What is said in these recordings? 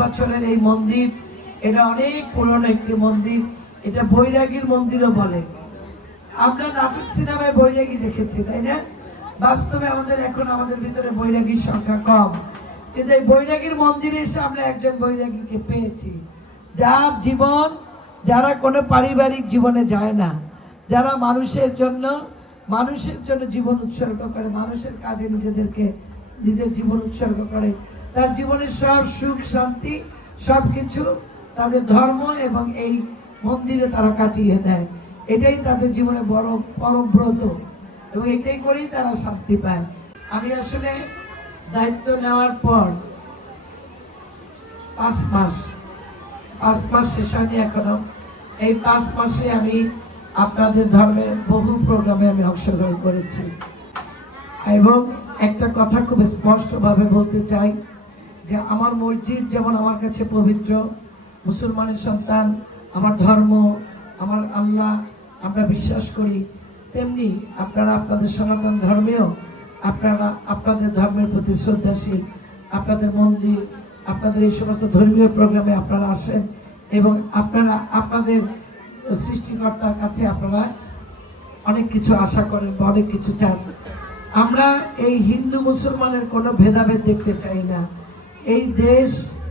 বছরের এই মন্দির, এটা অনেক পুরনো একটি মন্দির। এটা বৈরাগীর মন্দিরও বলে। আমরা নাটক সিনেমায় বৈরাগী দেখেছি, তাই না? বাস্তবে আমাদের ভিতরে বৈরাগীর সংখ্যা কম, কিন্তু এই বৈরাগীর মন্দিরে এসে আমরা একজন বৈরাগীকে পেয়েছি, যার জীবন, যারা কোনো পারিবারিক জীবনে যায় না, যারা মানুষের জন্য জীবন উৎসর্গ করে, মানুষের কাজে নিজের জীবন উৎসর্গ করে, তার জীবনের সব সুখ শান্তি সবকিছু তাদের ধর্ম এবং এই মন্দিরে তারা কাটিয়ে দেয়। এটাই তাদের জীবনে বড় পরম ব্রত এবং এটাই করেই তারা শান্তি পায়। আমি আসলে দায়িত্ব নেওয়ার পর 5 মাস শেষ হয়নি এখনো। এই 5 মাসে আমি আপনাদের ধর্মের বহু প্রোগ্রামে আমি অংশগ্রহণ করেছি এবং একটা কথা খুব স্পষ্টভাবে বলতে চাই যে আমার মসজিদ যেমন আমার কাছে পবিত্র, মুসলমানের সন্তান, আমার ধর্ম, আমার আল্লাহ আমরা বিশ্বাস করি, তেমনি আপনারা আপনাদের সনাতন ধর্মেও আপনাদের ধর্মের প্রতি শ্রদ্ধাশীল। আপনাদের মন্দির, আপনাদের এই সমস্ত ধর্মীয় প্রোগ্রামে আপনারা আসেন এবং আপনারা আপনাদের সৃষ্টিকর্তার কাছে আপনারা অনেক কিছু আশা করেন বা অনেক কিছু চান। আমরা এই হিন্দু মুসলমানের কোনো ভেদাভেদ দেখতে চাই না। এই দেশ,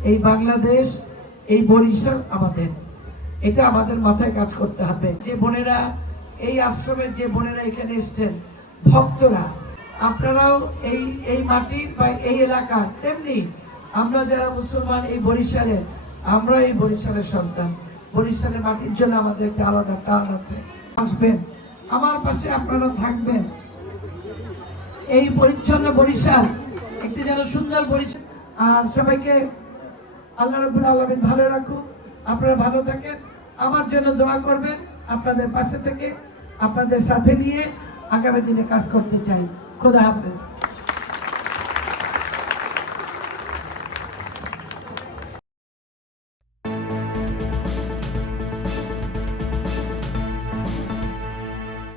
এই বাংলাদেশ, এই বরিশাল আমাদের, এটা আমাদের মাথায় কাজ করতে হবে। যে বোনেরা এই আশ্রমের, যে বোনেরা এখানে এসছেন, ভক্তরা, আপনারাও এই মাটির বা এই এলাকার, তেমনি আমরা যারা মুসলমান এই বরিশালের, আমরা এই বরিশালের সন্তান। বরিশালের মাটির জন্য আমাদের একটা আলাদা টান আছে। আসবেন, আমার পাশে আপনারা থাকবেন। এই পরিচ্ছন্ন বরিশাল একটি যেন সুন্দর বরিশাল। আর সবাইকে আল্লাহ রাব্বুল আলামিন ভালো রাখুন, আপনারা ভালো থাকেন, আমার জন্য দোয়া করবেন। আপনাদের পাশে থেকে আপনাদের সাথে নিয়ে আগামী দিনে কাজ করতে চাই। খোদা হাফেজ।